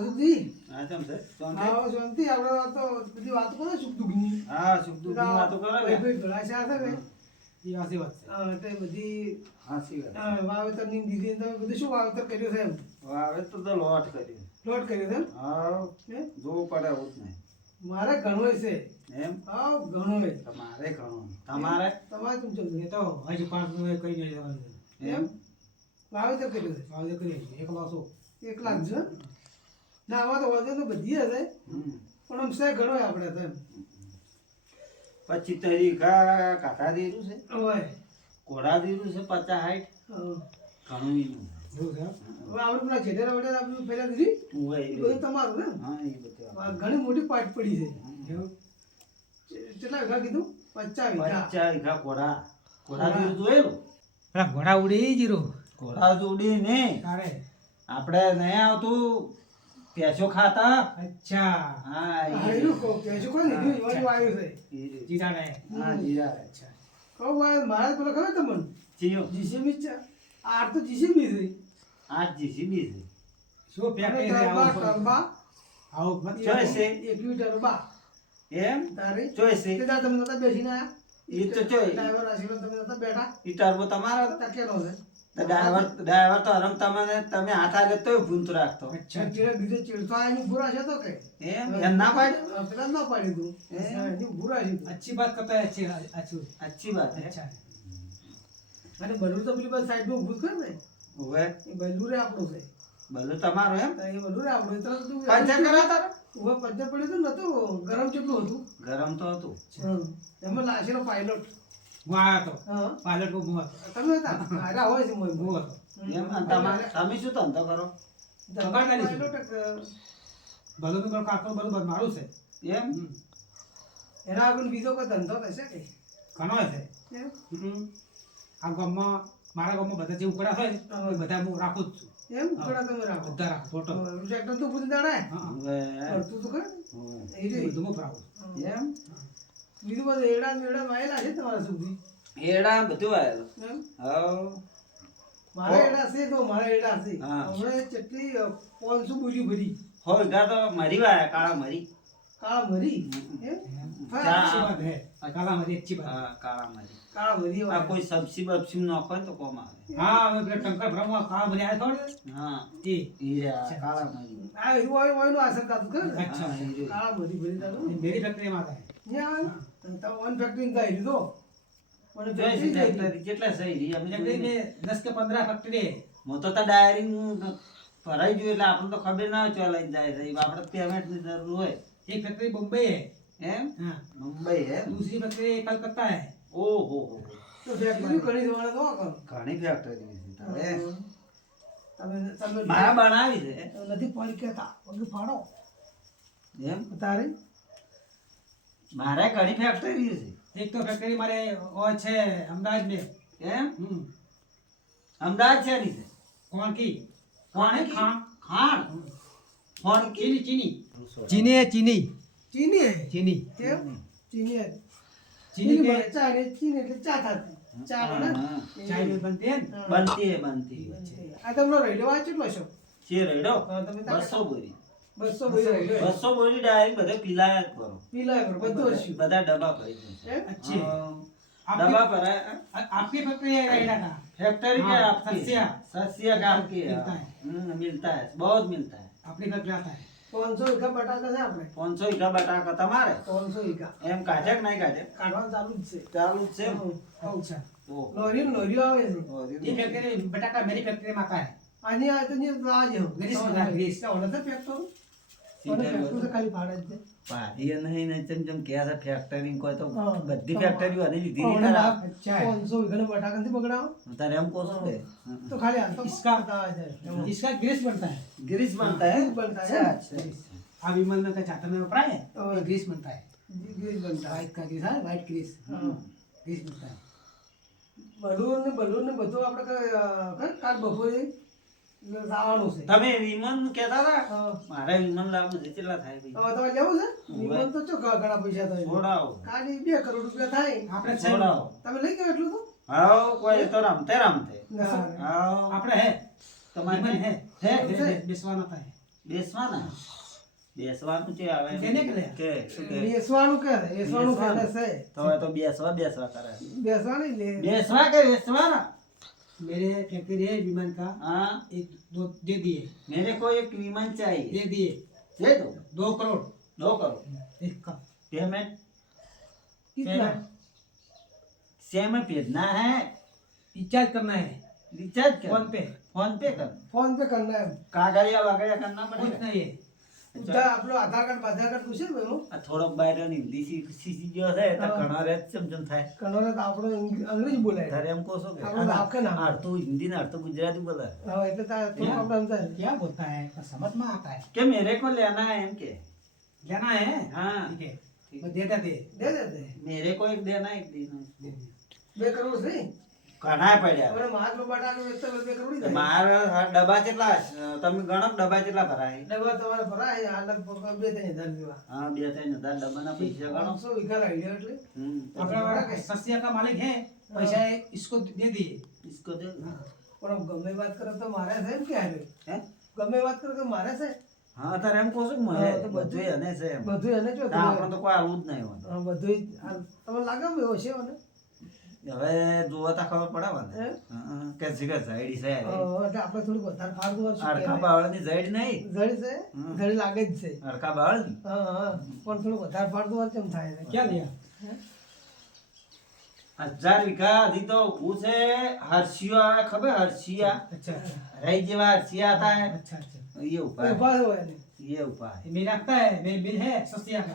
અજુજી હા કેમ છે આવો શાંતિ આપણે તો બધી વાતો કરો સુખ દુઃખની હા સુખ દુઃખની વાતો કરો ને ભાઈ ઘણા છે ને એ હાસી વાત છે. તે બધી હાચી વાત વાવેતરની દીદી તમે બધું શું વાવેતર કર્યું છે એમ હવે તો લોટ કર્યું લોટ કર્યો છે એમ? હા હે? જોવું પડે એવું જ નહીં મારે ઘણોય છે એમ હા ઘણોય તમારે ઘણું તમારે તમારે કેમ ચાલુ એ તો હજી 5 નું કઈ નહીં જવાનું છે. એમ વાવેતર કર્યું છે વાવેતર કરીએ છીએ 100. 1 લાખ છે ના આમાં તો વધુ તો બધી હશે પણ આમ છે ઘણોય આપણે તો એમ 25 તરીકા કાઢા દીધું છે હોય ઘોડા દીધું છે 50 60 ઘણું ઈનું એવું છે એમ? હવે આપણે પેલા જેઠેરા વડે આપણે પહેલા દીધી હોય એ બધું તમારું ને હા એ બધું આ ઘણી મોટી પાટ પડી છે એવું? કેટલા વીઘા કીધું 50 વીઘા 50 વીઘા ઘોડા દીધું જોયેલું પેલા ઘોડા ઉડી જીરો ઘોડા જોડી ને તારે આપણે નહીં આવતું પેસો ખાતા અચ્છા હા હા એનું કહું કે શું કોઈ નહીં એવાનું આવ્યું છે જીરા ને હા જીરા અચ્છા કહું ભાઈ મારા પેલો ખબર તમને ચિયો જીસીબી છે આ તો જીસીબી છે આ જીસીબી છે શું પેક અને કરી ટરબા આવો ટરબા આવો મત ચોઈસ છે. એક ટરબા એમ તારે ચોઈસ છે. તે દાદા તમે નતા બેસીને આયા ઈ તો ચોઈસ. ડ્રાઈવર આશીર્વાદ તમે નતા બેઠા ઈ ટર્બો તમારો હતો? ટકેલો છે તો ડ્રાઈવર તો હરમ તમને તમે હાથ આલે તોય ભૂંત રાખતો અચ્છા ચીડે બીજે ચીડતો આ એની બુરા છે તો કે એમ ના પાડ્યું પેલા ના પાડી તું એની બુરા છે તું. अच्छी बात करता है अच्छी अच्छी अच्छी बात है अच्छा है અને બલૂર તો પેલી પાસે સાઈડમાં ઊભું જ કર ને ઓવે એ બલૂર આપણું છે ભલે તમારો એમ તો એ બલૂર આપણું એ તરત તું પંચર કરા તારો ઉભા પંચર પડ્યું હતું ને નતું ગરમ કેટલું હતું ગરમ તો હતું એમાં લાશેનો પાયલોટ હું आया तो હા पायलट को मुंह તમે હતા આરા હોય છે મોય मुंह એમ અને તમે શું ધંધો કરો ભલો નું કાકો બરોબર મારું છે એમ એના આગળ બીજો કોઈ ધંધો થશે કે ઘણો છે એમ? આ ગામમાં મારા ગામમાં બધા જે ઉકળા હોય એ બધા હું રાખું જ છું એમ થોડા તમે રાખો બધા રાખું ટોટલ ટ્રેક્ટર તો પૂરી દાડા હા ઓવે તું તો કર ઓવે. એ રે બધું હું રાખું એમ બીજું બધું એડા મેડા વાયેલા છે તમારા સુધી એડા બધું આયેલું એમ હવ મારા એડા છે તો મારા એડા છે હા. હમણાં કેટલી 500 બોરી ભરી હોય ગા તો મરી વાયા કાળા મરી કાળા મરી એમ ચા. अच्छी बात है काला हमारी अच्छी बात હા કાળા મરી કાળા મરી આ કોઈ સબ્સી બબ્સી નાખો ને તો કોમ આવે है हाँ मैं अपने टंकर भरा काला भरी आया थोड़े હા ये હીરા કાળા મરી આ હીરું વાયનું આસર કાતું કર ને. अच्छा હા, હીરો. કાળા મરી ભરી દાદો मेरी फैक्ट्री में आता है ન્યા તો વન ફેક્ટરી ની હીરું તો વન જોઈશ ફેક્ટરી ફેક્ટરી કેટલા સહી રહી અમે फैक्ट्री में 10 के 15 फैक्ट्री है હું તો ડાયરી ભરાઈ ગયું એટલે આપણને તો ખબર ના હોય ચોલાઈ જાય છે આપણે પેમેન્ટ ની જરૂર હોય एक फैक्ट्री बम्बई है એમ हाँ મુંબઈ હે दूसरी फैक्ट्री कलकत्ता है ઓહો તો ફેક્ટરી ઘણી જવાના તો કરો ઘણી ફેક્ટરી છે તારે તમે તમે મારા બનાવી છે નથી પડી કેતા પગ ફાડો એમ તારે મારે ઘણી ફેક્ટરી છે एक तो फैक्ट्री हमारे और है अहमदाबाद में એમ અમદાવાદ છે ની છે कौन की કોણે खान ખાણ કોણ चीनी चीनी चीनी है चीनी ચીની હે चीनी કેમ ચીની હે चीनी ચીની के માં ચા ને ચીની એટલે ચા થતી ચા બને હા. चाय में बनते हैं ना? બનતી હે બનતી હે. આ તમને રેડિયો વાંચ કેટલો છો છે રેડો હા, તમે તાકાત- 200 બોરી 200 બોલી રેડિયો 200 બોરી ડાયરેક્ટ બધે પીલાયા જ કરો પીલા પર બધું હશે બધા ડબ્બા ભરી દે એમ अच्छी है हाँ, डब्बा भरा है आपकी फैक्ट्री है रायडा का फैक्ट्री हाँ, क्या आपकी सस्या। सस्या का आपकी है मिलता है। मिलता है बहुत मिलता है अपनी फैक्ट्री आता है 500 વીઘા બટાકા છે આપણે 500 ઈકા બટાકા તમારે 500 વીઘા એમ કાઢે કે નહીં કાઢે કાઢવાનું ચાલુ જ છે ચાલુ જ છે अच्छा ઓહો. લોરીઓ આવે છે ये फैक्ट्री बटाका मेरी फैक्ट्री में आता है આની આ તો ની આ જો ગ્રીસ બધા, ગ્રીસ. ઓને તો ફેક્ટરો સીધા ઓને ફેક્ટરો તો ખાલી ભાડે જ છે પાડીએ નહીં ને ચમ કે છે ફેક્ટરી કોઈ તો હા. બધી ફેક્ટરીઓ આની લીધી ઓને નહીં આ તારા. अच्छा है 500 વીઘાનો બટાકા નથી બગડાવો તારે એમ કહો છો કે તો ખાલી હાલ તો इसका- બગડતા જાય इसका ग्रीस बनता है ग्रीस बनता है बनता है। अच्छा अच्छा आप विमल में का चाटा में वपरा है और ये ग्रीस बनता है ગ્રીસ બનતા व्हाइट का ग्रीस है व्हाइट ग्रीस હા. ग्रीस बनता है બલૂન ને બધું આપણે કાલ બપોરે લાવવાનું છે તમે વિમન કહેતા હતા હા. મારે વિમન લાવવું છે કેટલા થાય ભાઈ હવે તમારે લેવું છે વિમાન તો ચો ઘણા પૈસા થાય છોડાવો ખાલી 2 કરોડ રૂપિયા થાય આપણે છે છોડાવો તમે લઈ ગયો એટલું તો હાવ કોઈ તો રમતે રમતે ના. હાવ આપણે है તમારે विमल है है है बेचवाना था है બેસવાના બેસવાનું છે આવે તેને કે લે? કે શું કે બેસવાનું કે બેસવાનું કરે છે તો હવે તો બેસવા કરે બેસવાની લે બેસવા કે બેસવાના मेरे फैक्ट्री है विमान का, हाँ एक दो दे दिए, मेरे को एक विमान चाहिए दे दिए दे दो 2 करोड़ 2 करोड़ एक का। पेमेंट कितना से में भेजना है रिचार्ज करना है रिचार्ज कर फोन पे कर फोन पे करना है कागड़िया वागड़िया करना कुछ पड़ेगा नहीं है। ઉધા આપણો આધાર કાર્ડ પૂછે ને એનું આ થોડોક બહાર હિન્દી શીખી ગયો છે તો ઘણા રહે સમજણ થાય કનોરે તો આપણો અંગ્રેજી બોલાય તારે એમ કહો છો કે આપણે તો આખે ના અડધું હિન્દી ને અડધું ગુજરાતી બોલે હા એટલે થોડું આપણે સમજાય क्या बोलता है तो समझ में आता है। કે મેરે को लेना है એમ કે लेना है हाँ ठीक है मैं देता दे દે દે દે मेरे को एक देना एक देना 2 કરોડ છે ઘણા પડ્યા હવે મહાત્મા બટાકો વેચતા 2 કરોડ થાય મારા ડબ્બા કેટલા તમે ગણો ડબ્બા કેટલા ભરાય ડબ્બા તમારે ભરાય આ લગભગ 2-3 હજાર જેવા હા 2-3 હજાર ડબ્બાના પૈસા ગણો 500 વીઘા લાગ્યો એટલે હમ अपना सस्या का मालिक है, पैसा है, इसको दे दिए। इसको दे પણ ગમે વાત કરે તો મારે છે એમ કે હાલે હે ગમે વાત કરે તો મારે છે હા તારે એમ કહો છો કે મને હા, તો બધું એને છે એમ બધું એને જો આપણે તો કોઈ આવું જ નહીં હોય હા બધું તમને લાગે એમ એવો છે મને હવે જોવા તા ખબર પડે હે? મને કે છે ઝાયડી છે એટલે આપણે થોડું વધારે ફાળતું હોય શું અડકા કહેવાય? બાવળની ઝાયડી નહીં જડી છે હમ. જડી લાગે જ છે અડકા બાવળની હા હા પણ થોડું વધારે ફાળતું હોય કેમ થાય છે? क्या दिया? 1000 વીઘા અધી તો ઊભું છે હર્ષિયો આવે ખબર હર્ષિયા अच्छा રહી જેવા હર્ષિયા હતા હે अच्छा अच्छा ये ऊपर ઉભા હોય ને ये ऊपर है ये मेरा लगता है मेरे बिल है सस्या का।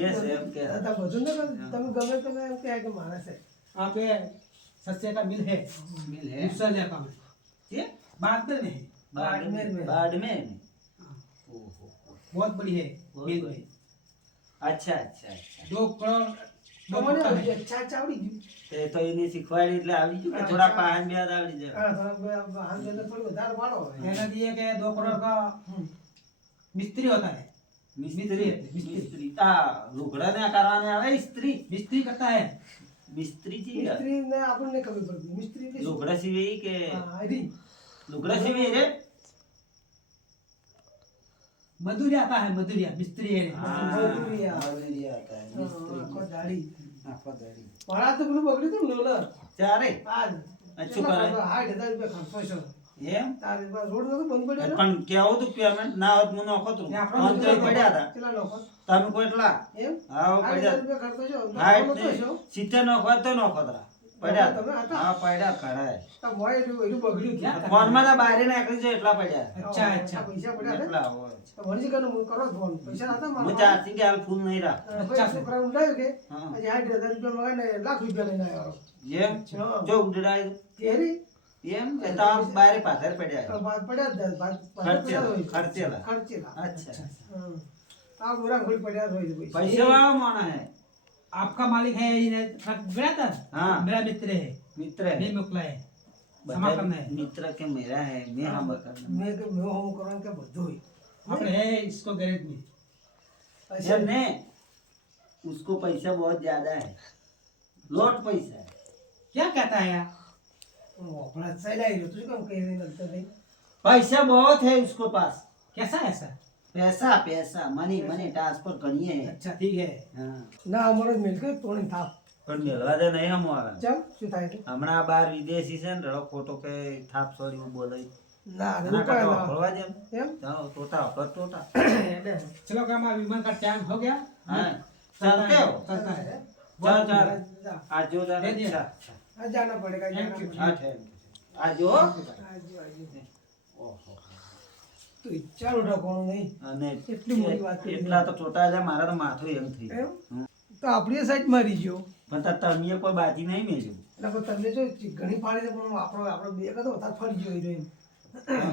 ये सेम के આ તો બધું ને તમે ગમે તમે એમ કહે કે મારે છે वहाँ पे सस्या का बिल है मिल है दूसरा लेखा में ये बात में है, बाड़मेर में। बाड़मेर में हाँ, ओहो बहुत बड़ी है बहुत बिल बड़ी। में अच्छा अच्छा अच्छा 2 करोड़ તો 2 મને करोड़ है। ઈચ્છા ચાવડી ગયું તે તો એની શીખવાડી એટલે આવી ગયું કે થોડા પાન બે આવડી જાય હા થોડા હાથ બેને થોડું વધારે વાળો હોય कहना दिए कि 2 करोड़ का मिस्त्री होता है, મિસ્ત્રી મિસ્ત્રી આ લુગડા ને કરવાને આવે ઇસ્ત્રી मिस्त्री करता है। મિસ્ત્રી જી મિસ્ત્રીને આપણને ખબર પડતી મિસ્ત્રી એટલે શું? લુગડા સીવે કે હા, હરી. લુગડા સીવે રે मजदूरी आता है, मजदूरिया मिस्त्री है। हाँ, મજૂરિયા. મજૂરિયા હતા, હા, મિસ્ત્રી. આખો દાઢી. આખો દાઢી. પણ આ તો પેલું બગડ્યું હતું ને લોલર. ચારે આ જ. અચ્છું કેટલા કરે. ખર્ચો? 60,000 રૂપિયા ખર્ચો છે. એમ તારે પાસે રોડ નતો બંધ પડ્યો ને? પણ કેવું તું પેમેન્ટ ના હોત મને નોખો તું ને આપણો ફોન તો પડ્યા હતા કેટલા લોકો? તમે કેટલા એમ? હા 60,000 પડ્યા રૂપિયા ખર્ચો છે. હાઈટ નતો ને છો? 70 નોખો તો નોખો તરા પડ્યા તમે હતા? હા પડ્યા ખરા તો મોય એટલું બગડ્યું હતું. ક્યાં? ફોન માં તો બહાર નીકળી જાય એટલા પડ્યા अच्छा આ अच्छा પૈસા પડ્યા છે? એટલા હોય તો વળી જગ્યાનો કરો જ ફોન. પૈસા નતા હું મારા ચાર્જિંગ કે હાલ ફૂલ નહીં રાખ પાસે. પછી શું કરાવવાનું લાવ્યું કે હા. પછી 60,000 રૂપિયા મગાઈને લાખ રૂપિયા લઈને આવ્યો. જેમ હા. જો ઉડડાય કેરી? એમ એ તો આ બારે પાથર પડ્યા તો બાદ પડ્યા જ જાય. બાદ ખર્ચેલા, પડ્યા જ હોય. ખર્ચેલા. ખર્ચેલા. અચ્છા હમ. આ બોરા ઘોડી પડ્યા જ હોય છે પૈસા. પૈસા વાળો માણસ હે आपका मालिक है ये ट्रक गया था, हाँ। मेरा मित्र है, મિત્ર नहीं હે मोकला है, બધા क्षमा करना है। મિત્ર કે મેરા હે મેં હમ કરना મેં કે મેં હોમ કરવાનું કે બધું હોય. આપણે है इसको गैरेज में। अच्छा, ये ने उसको पैसा बहुत ज्यादा है लोट पैसा है क्या कहता है यार? આપણા સાઈડ આવી રહ્યો. તું શું કામ કહી રહી નથી ભાઈ? पैसा बहुत है उसके पास कैसा है सर? पैसा पैसा मनी मनी ट्रांसफर करिए है अच्छा ठीक है। हाँ ના અમારો મિલ કે તોડી થાપ. પણ મેળવા દે નહીં હમવાળા ચમ શું થાય છે? હમણાં બાર વિદેશી છે ને રડો ખોટો કે થાપ સોરી એવું બોલે ના એના એવું કરતા કાંઈ ના. વાપરવા જેમ એમ? ચાલો ટોટા વાપર ટોટા એટલે चलो काम विमान का टाइम हो गया। हाँ चलते हो चलता है। चल चल જા. आज जो जाना दे दिया। अच्छा આ જાના પડેગા Thank you. જાના हाँ ठहर आज जो આજો આજો. ઓહો તો ચાલો ઢકોણું નહીં. અને એટલી મોટી વાત કરી. એટલા તો ટોટા છે મારા તો માથું એમ થઈ એમ? ગયું તો આપણી સાઈડ મારી ગયો. પણ તાર તમીએ કોઈ બાજી નહીં મેલ્યું એટલે પણ તમને જો ઘણી ફાડી છે પણ આપણો બે કદો વધારે ફરી ગયો હિરોઈન.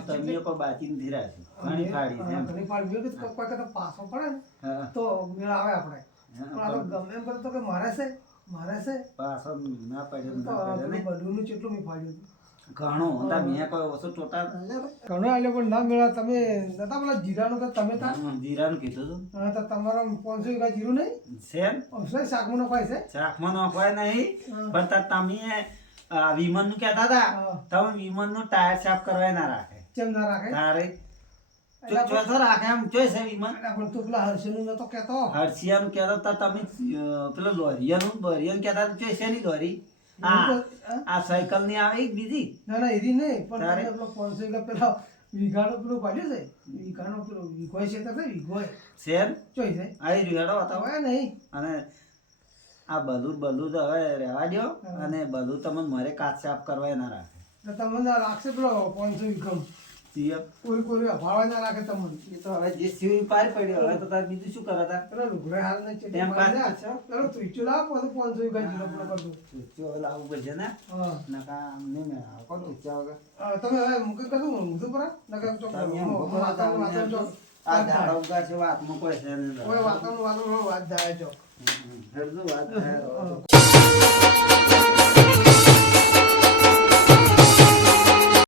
તમીએ કોઈ બાજી નથી રાખ્યું ઘણી ફાડી છે એમ ઘણી ફાડી ગયો કે કોઈ કદો પાછો પડે ને હા, તો મેળ આવે આપણે. પણ આ તો ગમે એમ કરતો કે મારે છે પાછો ના પડ્યો તો ના પડ્યો ને બધુંનું કેટલું મેં ફાડ્યું હતું. ઘણું તાર મેં કોઈ ઓછો ટોટા ઘણો આલ્યો પણ ના મેળા. તમે નતા પેલા જીરાનું કે તમે તા જીરાનું કીધું હતું હા, તો તમારા 500 વીઘા જીરું નહીં સેમ અવસર શાકમાં નખાય છે. શાકમાં નોખવાય નહીં હા. પણ તાર તમે વિમન નું કહેતા હતા હા. તમે વિમન નું ટાયર સાફ કરવા ના રાખે કેમ ના રાખે? તારે ચોથો રાખે એમ ચોય છે વીમા અલા, પણ તું પેલા હર્ષનું નતો કહેતો હર્ષિયાનું કહેતા હતા તમે પેલો લોરિયાનું બોરિયાનું કહેતા હતા ચોય શેની લોરી આ સાયકલ ની આવે ઈ જ બીજી ના ના એરી નહીં પણ તારે? તમે પેલો 500 કે પેલા વીઘાનો પેલો પાડ્યો છે વીઘાનો પેલો વીઘોય છે તો કઈ વીઘોય શેર ચોઈ છે આવી રહ્યો હેડો હતા હવે નહીં અને આ બધું તો હવે રહેવા દો અને બધું તમને મારે કાચ સાફ કરવા ના રાખે તો તમને રાખશે પેલો 500 વીઘમ સીએમ કોઈ કોઈ ભાવા ના રાખે તમને એ તો હવે જે સીવી પાર પડ્યો હવે તો તાર બીજું શું કરે તા પેલો લુગડા હાલ ને ચેટી એમ મારી પાછું દે. પેલો તુઈચું લાવ પછી 500 વીઘા જીરો પેલો કરતો ચો લાવવું પડશે ને હા નકા આમ નહીં મેળ આવે કોણ ઊંચા વગર તમે હવે મૂકી કશું ઊંધું પરા નકર ચોક તમે એમ ભોગવો વાતાવરણ ચોક આ ઝાડા ઉગા છે વાતમાં કોઈ છે નહીં કોઈ વાતાવરણ વાત જાય ચોક હેડજો વાત થાય. હા.